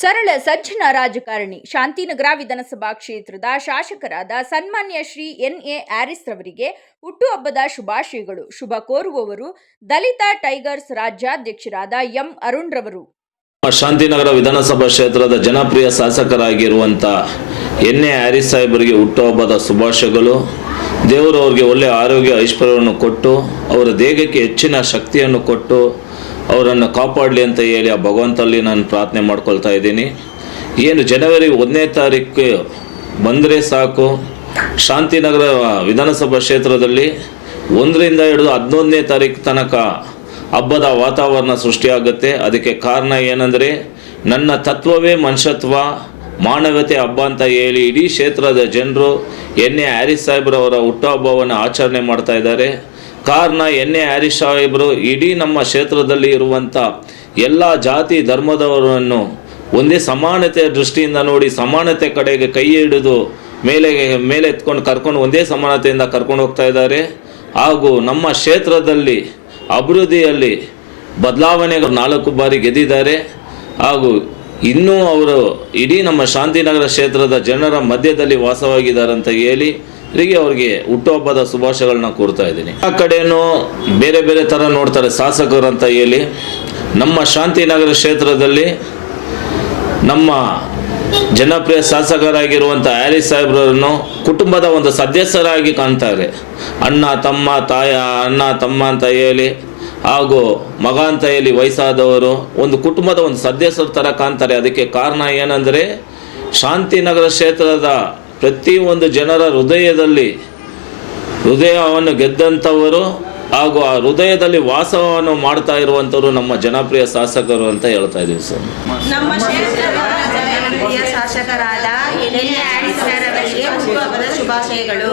ಸರಳ ಸಜ್ಜನ ರಾಜಕಾರಣಿ ಶಾಂತಿನಗರ ವಿಧಾನಸಭಾ ಕ್ಷೇತ್ರದ ಶಾಸಕರಾದ ಸನ್ಮಾನ್ಯ ಶ್ರೀ ಎನ್ ಎ ಆರಿಸ್ ರವರಿಗೆ ಹುಟ್ಟುಹಬ್ಬದ ಶುಭಾಶಯಗಳು. ಶುಭ ಕೋರುವವರು ದಲಿತ ಟೈಗರ್ಸ್ ರಾಜ್ಯಾಧ್ಯಕ್ಷರಾದ ಎಂ ಅರುಣ್ ರವರು. ಶಾಂತಿನಗರ ವಿಧಾನಸಭಾ ಕ್ಷೇತ್ರದ ಜನಪ್ರಿಯ ಶಾಸಕರಾಗಿರುವಂಥ ಎನ್ ಎ ಹ್ಯಾರಿಸ್ ಸಾಹೇಬರಿಗೆ ಹುಟ್ಟುಹಬ್ಬದ ಶುಭಾಶಯಗಳು. ದೇವರು ಅವರಿಗೆ ಒಳ್ಳೆಯ ಆರೋಗ್ಯ ಐಶ್ವರ್ಯವನ್ನು ಕೊಟ್ಟು, ಅವರ ದೇಹಕ್ಕೆ ಹೆಚ್ಚಿನ ಶಕ್ತಿಯನ್ನು ಕೊಟ್ಟು ಅವರನ್ನು ಕಾಪಾಡಲಿ ಅಂತ ಹೇಳಿ ಆ ಭಗವಂತಲ್ಲಿ ನಾನು ಪ್ರಾರ್ಥನೆ ಮಾಡ್ಕೊಳ್ತಾ ಇದ್ದೀನಿ. ಏನು ಜನವರಿ ಒಂದನೇ ತಾರೀಕು ಬಂದರೆ ಸಾಕು. ಶಾಂತಿನಗರ ವಿಧಾನಸಭಾ ಕ್ಷೇತ್ರದಲ್ಲಿ ಒಂದರಿಂದ ಹಿಡಿದು ಹದಿನೊಂದನೇ ತಾರೀಕು ತನಕ ಹಬ್ಬದ ವಾತಾವರಣ ಸೃಷ್ಟಿಯಾಗುತ್ತೆ. ಅದಕ್ಕೆ ಕಾರಣ ಏನಂದರೆ ನನ್ನ ತತ್ವವೇ ಮನುಷ್ಯತ್ವ, ಮಾನವತೆ ಹಬ್ಬ ಅಂತ ಹೇಳಿ ಇಡೀ ಕ್ಷೇತ್ರದ ಜನರು ಎನ್ ಎ ಹ್ಯಾರಿಸ್ ಸಾಹೇಬ್ರವರ ಹುಟ್ಟುಹಬ್ಬವನ್ನು ಆಚರಣೆ ಮಾಡ್ತಾ ಇದ್ದಾರೆ. ಕಾರಣ ಎನ್ ಎ ಸಾಹೇಬರು ಇಡೀ ನಮ್ಮ ಕ್ಷೇತ್ರದಲ್ಲಿ ಇರುವಂಥ ಎಲ್ಲ ಜಾತಿ ಧರ್ಮದವರನ್ನು ಒಂದೇ ಸಮಾನತೆಯ ದೃಷ್ಟಿಯಿಂದ ನೋಡಿ ಸಮಾನತೆ ಕಡೆಗೆ ಕೈ ಹಿಡಿದು ಮೇಲೆ ಮೇಲೆ ಎತ್ಕೊಂಡು ಕರ್ಕೊಂಡು ಒಂದೇ ಸಮಾನತೆಯಿಂದ ಕರ್ಕೊಂಡು ಹೋಗ್ತಾ ಇದ್ದಾರೆ. ಹಾಗೂ ನಮ್ಮ ಕ್ಷೇತ್ರದಲ್ಲಿ ಅಭಿವೃದ್ಧಿಯಲ್ಲಿ ಬದಲಾವಣೆಗಳು ನಾಲ್ಕು ಬಾರಿ ಗೆದ್ದಿದ್ದಾರೆ. ಹಾಗೂ ಇನ್ನೂ ಅವರು ಇಡೀ ನಮ್ಮ ಶಾಂತಿನಗರ ಕ್ಷೇತ್ರದ ಜನರ ಮಧ್ಯದಲ್ಲಿ ವಾಸವಾಗಿದ್ದಾರೆ ಅಂತ ಹೇಳಿ ಹೀಗೆ ಅವ್ರಿಗೆ ಹುಟ್ಟುಹಬ್ಬದ ಶುಭಾಶಯಗಳನ್ನ ಕೋರ್ತಾ ಇದ್ದೀನಿ. ಆ ಕಡೆಯೂ ಬೇರೆ ಬೇರೆ ಥರ ನೋಡ್ತಾರೆ ಶಾಸಕರು ಅಂತ ಹೇಳಿ. ನಮ್ಮ ಶಾಂತಿನಗರ ಕ್ಷೇತ್ರದಲ್ಲಿ ನಮ್ಮ ಜನಪ್ರಿಯ ಶಾಸಕರಾಗಿರುವಂಥ ಹ್ಯಾರಿಸ್ ಸಾಹೇಬ್ರನ್ನು ಕುಟುಂಬದ ಒಂದು ಸದಸ್ಯರಾಗಿ ಕಾಣ್ತಾರೆ. ಅಣ್ಣ, ತಮ್ಮ, ತಾಯ, ಅಣ್ಣ, ತಮ್ಮ ಅಂತ ಹೇಳಿ ಹಾಗೂ ಮಗ ಅಂತ ಹೇಳಿ ವಯಸ್ಸಾದವರು ಒಂದು ಕುಟುಂಬದ ಒಂದು ಸದಸ್ಯರ ಥರ ಕಾಣ್ತಾರೆ. ಅದಕ್ಕೆ ಕಾರಣ ಏನಂದರೆ ಶಾಂತಿನಗರ ಕ್ಷೇತ್ರದ ಪ್ರತಿಯೊಂದು ಜನರ ಹೃದಯದಲ್ಲಿ ಹೃದಯವನ್ನು ಗೆದ್ದಂಥವರು ಹಾಗೂ ಆ ಹೃದಯದಲ್ಲಿ ವಾಸವನ್ನು ಮಾಡ್ತಾ ಇರುವಂಥವ್ರು ನಮ್ಮ ಜನಪ್ರಿಯ ಶಾಸಕರು ಅಂತ ಹೇಳ್ತಾ ಇದ್ದೀವಿ ಸರ್. ಶಾಸಕರಾದ ಶುಭಾಶಯಗಳು.